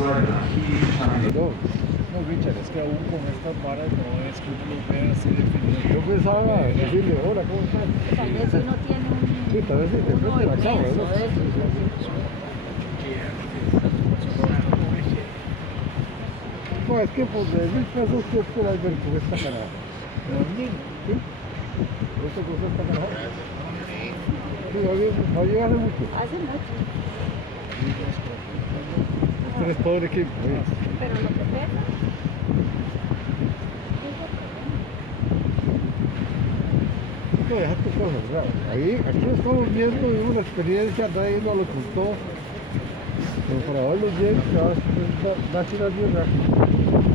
No, Richard, es que aún con estas varas no es que uno los vea así definido. Yo pensaba decirle, hola, ¿cómo estás? Tal vez uno tiene un... Sí, tal vez sí, de uno frente a la cámara, inmenso ¿no? de eso. No, es que por 10.000 pesos que esperas ver con esta cara. ¿Sí? Esta cosa está cara. Sí, no llega hace mucho. Hace mucho, Este es todo el equipo. pero lo que pesa. No, deja tu cosa, ¿verdad? Aquí estamos viendo una experiencia, nadie nos lo contó. Pero para verlo bien, te vas a hacer bien rápido.